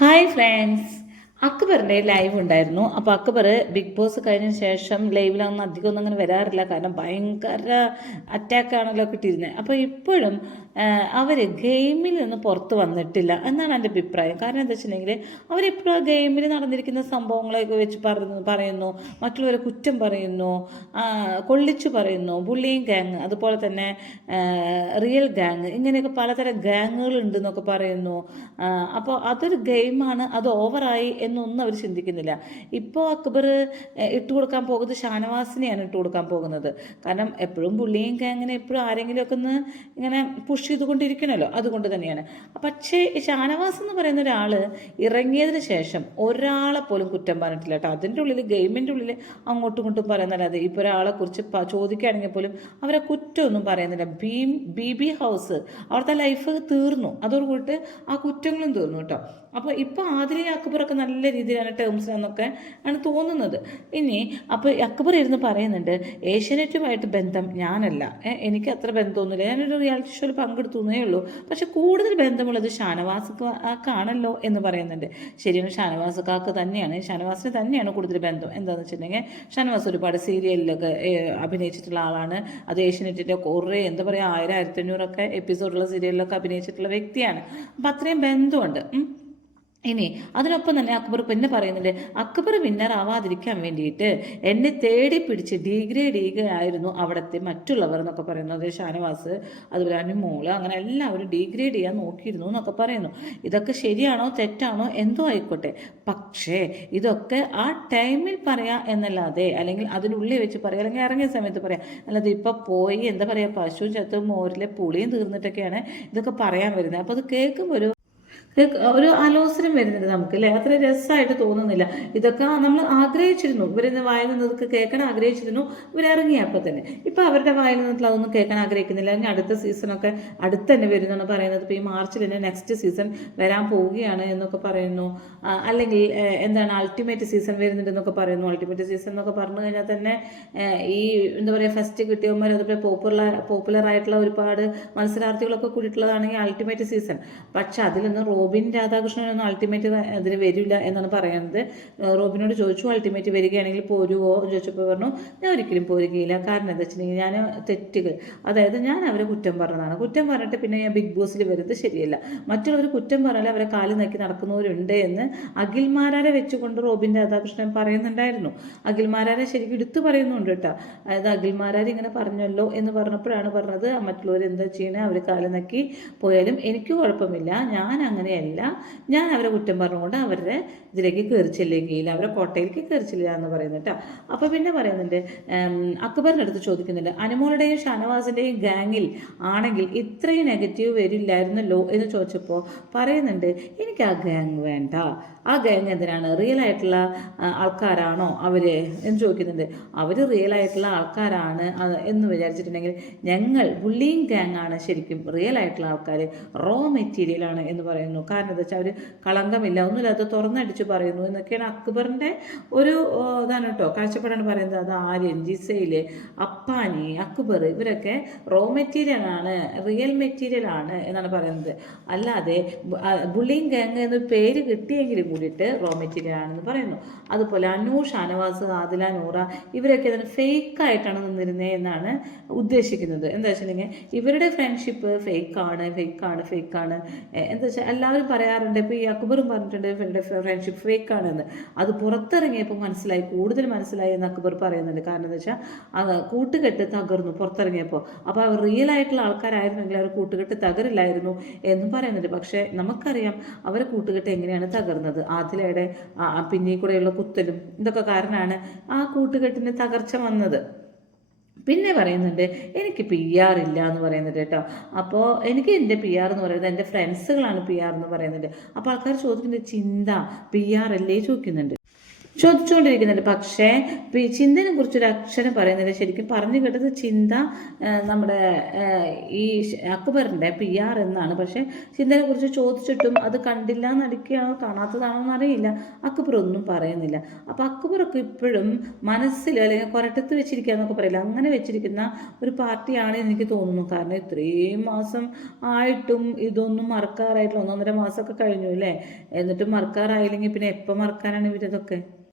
Hi friends. അക്ബറിൻ്റെ live ഉണ്ടായിരുന്നു. അപ്പോൾ Akbar big boss കഴിഞ്ഞ ശേഷം ലൈവിലൊന്നും അധികം ഒന്നും അങ്ങനെ വരാറില്ല. കാരണം ഭയങ്കര അറ്റാക്കാണല്ലോ കിട്ടിയിരുന്നത്. അപ്പോൾ ഇപ്പോഴും അവർ ഗെയിമിൽ നിന്ന് പുറത്ത് വന്നിട്ടില്ല എന്നാണ് എൻ്റെ അഭിപ്രായം. കാരണം എന്താ വെച്ചിട്ടുണ്ടെങ്കിൽ അവരെപ്പോഴും ആ ഗെയിമിൽ നടന്നിരിക്കുന്ന സംഭവങ്ങളൊക്കെ വെച്ച് പറയുന്നു, മറ്റുള്ളവരെ കുറ്റം പറയുന്നു, കൊള്ളിച്ചു പറയുന്നു, ബുള്ളിങ് ഗാങ്, അതുപോലെ തന്നെ റിയൽ ഗാങ്, ഇങ്ങനെയൊക്കെ പലതരം ഗാങ്ങുകൾ ഉണ്ടെന്നൊക്കെ പറയുന്നു. അപ്പോൾ അതൊരു ഗെയിമാണ്, അത് ഓവറായി എന്നൊന്നും അവർ ചിന്തിക്കുന്നില്ല. ഇപ്പോൾ അക്ബർ കൊടുക്കാൻ പോകുന്നത് ഷാനവാസിനെയാണ് കൊടുക്കാൻ പോകുന്നത്. കാരണം എപ്പോഴും ബുള്ളിയും ഗാങ്ങിനെ എപ്പോഴും ആരെങ്കിലുമൊക്കെ ഒന്ന് ഇങ്ങനെ പുഷ് ചെയ്തുകൊണ്ടിരിക്കണമല്ലോ, അതുകൊണ്ട് തന്നെയാണ്. പക്ഷേ ഈ ഷാനവാസ് എന്ന് പറയുന്ന ഒരാൾ ഇറങ്ങിയതിന് ശേഷം ഒരാളെ പോലും കുറ്റം പറഞ്ഞിട്ടില്ല കേട്ടോ. അതിൻ്റെ ഉള്ളിൽ ഗെയിമിൻ്റെ ഉള്ളിൽ അങ്ങോട്ടും ഇങ്ങോട്ടും പറയുന്നല്ലാതെ ഇപ്പോൾ ഒരാളെ കുറിച്ച് ചോദിക്കുകയാണെങ്കിൽ പോലും അവരെ കുറ്റമൊന്നും പറയുന്നില്ല. ബി ഹൗസ് അവിടുത്തെ ലൈഫ് തീർന്നു, അതോടുകൂടിയിട്ട് ആ കുറ്റങ്ങളും തീർന്നു കേട്ടോ. അപ്പോൾ ഇപ്പോൾ ആദില അക്ബറൊക്കെ നല്ല രീതിയിലാണ് ടേംസിലെന്നൊക്കെ ആണ് തോന്നുന്നത്. ഇനി അപ്പോൾ അക്ബർ ഇരുന്ന് പറയുന്നുണ്ട്, ഏഷ്യാനെറ്റുമായിട്ട് ബന്ധം ഞാനല്ല, എനിക്ക് അത്ര ബന്ധമൊന്നുമില്ല, ഞാനൊരു റിയാലിറ്റി ഷോയിൽ പങ്കെടുത്തുന്നേ ഉള്ളൂ, പക്ഷെ കൂടുതൽ ബന്ധമുള്ളത് ഷാനവാസ്ക്കാണല്ലോ എന്ന് പറയുന്നുണ്ട്. ശരിയാണ്, ഷാനവാസ്ക്കാക്ക് തന്നെയാണ്, ഷാനവാസിന് തന്നെയാണ് കൂടുതൽ ബന്ധം. എന്താണെന്ന് വെച്ചിട്ടുണ്ടെങ്കിൽ ഷാനവാസ് ഒരുപാട് സീരിയലിലൊക്കെ അഭിനയിച്ചിട്ടുള്ള ആളാണ്. അത് ഏഷ്യാനെറ്റിൻ്റെ കുറേ എന്താ പറയുക 1000-1500 എപ്പിസോഡുള്ള സീരിയലിലൊക്കെ അഭിനയിച്ചിട്ടുള്ള വ്യക്തിയാണ്. അപ്പം അത്രയും ബന്ധമുണ്ട്. ഇനി അതിനൊപ്പം തന്നെ അക്ബർ പിന്നെ പറയുന്നുണ്ട്, അക്ബർ വിന്നറാവാതിരിക്കാൻ വേണ്ടിയിട്ട് എന്നെ തേടി പിടിച്ച് ഡീഗ്രേഡ് ചെയ്യുകയായിരുന്നു അവിടുത്തെ മറ്റുള്ളവർ എന്നൊക്കെ പറയുന്നു. അത് ഷാനവാസ്, അതുപോലെ അനുമോള്, അങ്ങനെ എല്ലാവരും ഡീഗ്രേഡ് ചെയ്യാൻ നോക്കിയിരുന്നു എന്നൊക്കെ പറയുന്നു. ഇതൊക്കെ ശരിയാണോ തെറ്റാണോ എന്തോ ആയിക്കോട്ടെ, പക്ഷേ ഇതൊക്കെ ആ ടൈമിൽ പറയാം എന്നല്ലാതെ, അല്ലെങ്കിൽ അതിനുള്ളിൽ വെച്ച് പറയാം, അല്ലെങ്കിൽ ഇറങ്ങിയ സമയത്ത് പറയാം, അല്ലാതെ ഇപ്പം പോയി എന്താ പറയുക, പശു ചത്തും മോരിലെ പുളിയും തീർന്നിട്ടൊക്കെയാണ് ഇതൊക്കെ പറയാൻ വരുന്നത്. അപ്പോൾ അത് കേൾക്കുമ്പോൾ ഒരു ആലോചന വരുന്നുണ്ട് നമുക്ക്, അല്ലേ? അത്ര രസമായിട്ട് തോന്നുന്നില്ല. ഇതൊക്കെ നമ്മൾ ആഗ്രഹിച്ചിരുന്നു, ഇവരിന്ന് വായിൽ നിന്നതൊക്കെ കേൾക്കാൻ ആഗ്രഹിച്ചിരുന്നു, ഇവരിറങ്ങിയപ്പോൾ തന്നെ. ഇപ്പം അവരുടെ വായിൽ നിന്നിട്ട് അതൊന്നും കേൾക്കാൻ ആഗ്രഹിക്കുന്നില്ല. ഇനി അടുത്ത സീസണൊക്കെ അടുത്ത് തന്നെ വരുന്നതാണ് പറയുന്നത്. ഇപ്പോൾ ഈ മാർച്ചിൽ തന്നെ നെക്സ്റ്റ് സീസൺ വരാൻ പോവുകയാണ് എന്നൊക്കെ പറയുന്നു. അല്ലെങ്കിൽ എന്താണ് അൾട്ടിമേറ്റ് സീസൺ വരുന്നുണ്ടെന്നൊക്കെ പറയുന്നു. അൾട്ടിമേറ്റ് സീസൺ എന്നൊക്കെ പറഞ്ഞു കഴിഞ്ഞാൽ തന്നെ ഈ എന്താ പറയുക, ഫസ്റ്റ് കിട്ടിയവന്മാർ, അതുപോലെ പോപ്പുലർ ആയിട്ടുള്ള ഒരുപാട് മത്സരാർത്ഥികളൊക്കെ കൂടിയിട്ടുള്ളതാണെങ്കിൽ അൾട്ടിമേറ്റ് സീസൺ. പക്ഷെ അതിലൊന്നും റോബിൻ രാധാകൃഷ്ണനൊന്നും അൾട്ടിമേറ്റ് അതിന് വരില്ല എന്നാണ് പറയുന്നത്. റോബിനോട് ചോദിച്ചു, അൾട്ടിമേറ്റ് വരികയാണെങ്കിൽ പോരുവോ ചോദിച്ചപ്പോൾ പറഞ്ഞു, ഞാൻ ഒരിക്കലും പോരുകയില്ല. കാരണം എന്താ വെച്ചിട്ടുണ്ടെങ്കിൽ ഞാൻ തെറ്റുകൾ, അതായത് ഞാൻ അവരെ കുറ്റം പറഞ്ഞതാണ്, കുറ്റം പറഞ്ഞിട്ട് പിന്നെ ഞാൻ ബിഗ് ബോസിൽ വരുന്നത് ശരിയല്ല. മറ്റുള്ളവർ കുറ്റം പറഞ്ഞാൽ അവരെ കാലിൽ നോക്കി നടക്കുന്നവരുണ്ട് എന്ന് അഖിൽമാരാരെ വെച്ചുകൊണ്ട് റോബിൻ രാധാകൃഷ്ണൻ പറയുന്നുണ്ടായിരുന്നു. അഖിൽമാരാരെ ശരിക്കും എടുത്തു പറയുന്നുണ്ട് കേട്ടോ. അതായത് അഖിൽമാരാർ ഇങ്ങനെ പറഞ്ഞല്ലോ എന്ന് പറഞ്ഞപ്പോഴാണ് പറഞ്ഞത്, മറ്റുള്ളവർ എന്താ ചെയ്യണേ, അവർ കാലിൽ നോക്കി പോയാലും എനിക്ക് കുഴപ്പമില്ല, ഞാൻ അങ്ങനെയല്ല, ഞാൻ അവരെ കുറ്റം പറഞ്ഞുകൊണ്ട് അവരുടെ ഇതിലേക്ക് കയറി ചെല്ലുകയില്ല, അവരെ കോട്ടയിലേക്ക് കയറി ചെല്ലുക എന്ന് പറയുന്നത് കേട്ടോ. അപ്പോൾ പിന്നെ പറയുന്നുണ്ട്, അക്ബറിൻ്റെ അടുത്ത് ചോദിക്കുന്നുണ്ട്, അനുമോളുടെയും ഷാനവാസിൻ്റെയും ഗാങ്ങിൽ ആണെങ്കിൽ ഇത്രയും നെഗറ്റീവ് വരില്ലായിരുന്നല്ലോ എന്ന് ചോദിച്ചപ്പോൾ പറയുന്നുണ്ട്, എനിക്ക് ആ ഗാങ് വേണ്ട. ആ ഗാങ് എന്തിനാണ്, റിയൽ ആയിട്ടുള്ള ആൾക്കാരാണോ അവർ എന്ന് ചോദിക്കുന്നുണ്ട്. അവർ റിയൽ ആയിട്ടുള്ള ആൾക്കാരാണ് എന്ന് വിചാരിച്ചിട്ടുണ്ടെങ്കിൽ ഞങ്ങൾ ബുള്ളിങ് ഗാങ് ആണ് ശരിക്കും റിയൽ ആയിട്ടുള്ള ആൾക്കാർ, റോ മെറ്റീരിയലാണ് എന്ന് പറയുന്നു. കാരണം എന്താ വെച്ചാൽ അവർ കളങ്കമില്ല, ഒന്നുമില്ലാതെ തുറന്നടിച്ച് പറയുന്നു എന്നൊക്കെയാണ് അക്ബറിൻ്റെ ഒരു ഇതാണ് കേട്ടോ, കാഴ്ചപ്പാടാണ് പറയുന്നത്. അത് ആര്യൻ, ജിസൈൽ, അപ്പാനി, അക്ബർ ഇവരൊക്കെ റോ മെറ്റീരിയലാണ്, റിയൽ മെറ്റീരിയലാണ് എന്നാണ് പറയുന്നത്. അല്ലാതെ ബുള്ളിങ് ഗാങ് എന്നൊരു പേര് കിട്ടിയെങ്കിലും കൂടിയിട്ട് റോ മെറ്റീരിയൽ ആണെന്ന് പറയുന്നു. അതുപോലെ അനൂ, ഷാനവാസ്, ആദില, നൂറ ഇവരൊക്കെ അതിന് ഫേക്കായിട്ടാണ് നിന്നിരുന്നത് എന്നാണ് ഉദ്ദേശിക്കുന്നത്. എന്താ വെച്ചിട്ടുണ്ടെങ്കിൽ ഇവരുടെ ഫ്രണ്ട്ഷിപ്പ് ഫേക്കാണ് എന്താ വെച്ചാൽ എല്ലാവരും പറയാറുണ്ട്. ഇപ്പോൾ ഈ അക്ബറും പറഞ്ഞിട്ടുണ്ട് ഇവരുടെ ഫ്രണ്ട്ഷിപ്പ് ഫേക്കാണെന്ന്. അത് പുറത്തിറങ്ങിയപ്പോൾ കൂടുതൽ മനസ്സിലായി എന്ന് അക്ബർ പറയുന്നുണ്ട്. കാരണം എന്താ വെച്ചാൽ കൂട്ടുകെട്ട് തകർന്നു പുറത്തിറങ്ങിയപ്പോൾ. അപ്പോൾ അവർ റിയൽ ആയിട്ടുള്ള ആൾക്കാരായിരുന്നെങ്കിൽ അവർ കൂട്ടുകെട്ട് തകരില്ലായിരുന്നു എന്നും പറയുന്നുണ്ട്. പക്ഷേ നമുക്കറിയാം അവരെ കൂട്ടുകെട്ട് എങ്ങനെയാണ് തകർന്നത്. ആദിലയുടെ പിന്നീ കൂടെയുള്ള കുത്തലും ഇതൊക്കെ കാരണമാണ് ആ കൂട്ടുകെട്ടിന് തകർച്ച വന്നത്. പിന്നെ പറയുന്നുണ്ട്, എനിക്ക് പി ആർ ഇല്ല എന്ന് പറയുന്നുണ്ട് കേട്ടോ. അപ്പോൾ എനിക്ക് എൻ്റെ പി ആർ എന്ന് പറയുന്നത് എൻ്റെ ഫ്രണ്ട്സുകളാണ് പി ആർ എന്ന് പറയുന്നുണ്ട്. അപ്പോൾ ആൾക്കാർ ചോദിക്കുന്നുണ്ട്, ചിന്ത പി ആർ അല്ലേ ചോദിക്കുന്നുണ്ട്. ചോദിച്ചുകൊണ്ടിരിക്കുന്നുണ്ട്. പക്ഷേ ചിന്തനെ കുറിച്ചൊരു അക്ഷരം പറയുന്നില്ല. ശരിക്കും പറഞ്ഞു കേട്ടത് ചിന്ത നമ്മുടെ ഈ അക്ബറിൻ്റെ PR എന്നാണ്. പക്ഷേ ചിന്തനെ കുറിച്ച് ചോദിച്ചിട്ടും അത് കണ്ടില്ല നടിക്കുകയാണോ കാണാത്തതാണോ എന്നറിയില്ല. അക്ബർ ഒന്നും പറയുന്നില്ല. അപ്പോൾ അക്ബറൊക്കെ ഇപ്പോഴും മനസ്സിൽ അല്ലെങ്കിൽ കൊരട്ടത്ത് വെച്ചിരിക്കുക എന്നൊക്കെ പറയില്ല, അങ്ങനെ വെച്ചിരിക്കുന്ന ഒരു പാർട്ടിയാണ് എനിക്ക് തോന്നുന്നു. കാരണം ഇത്രയും മാസം ആയിട്ടും ഇതൊന്നും മറക്കാറായിട്ടില്ല. 1.5 മാസമൊക്കെ കഴിഞ്ഞു അല്ലേ? എന്നിട്ടും മറക്കാറായില്ലെങ്കിൽ പിന്നെ എപ്പോൾ മറക്കാനാണ് ഇവരിതൊക്കെ?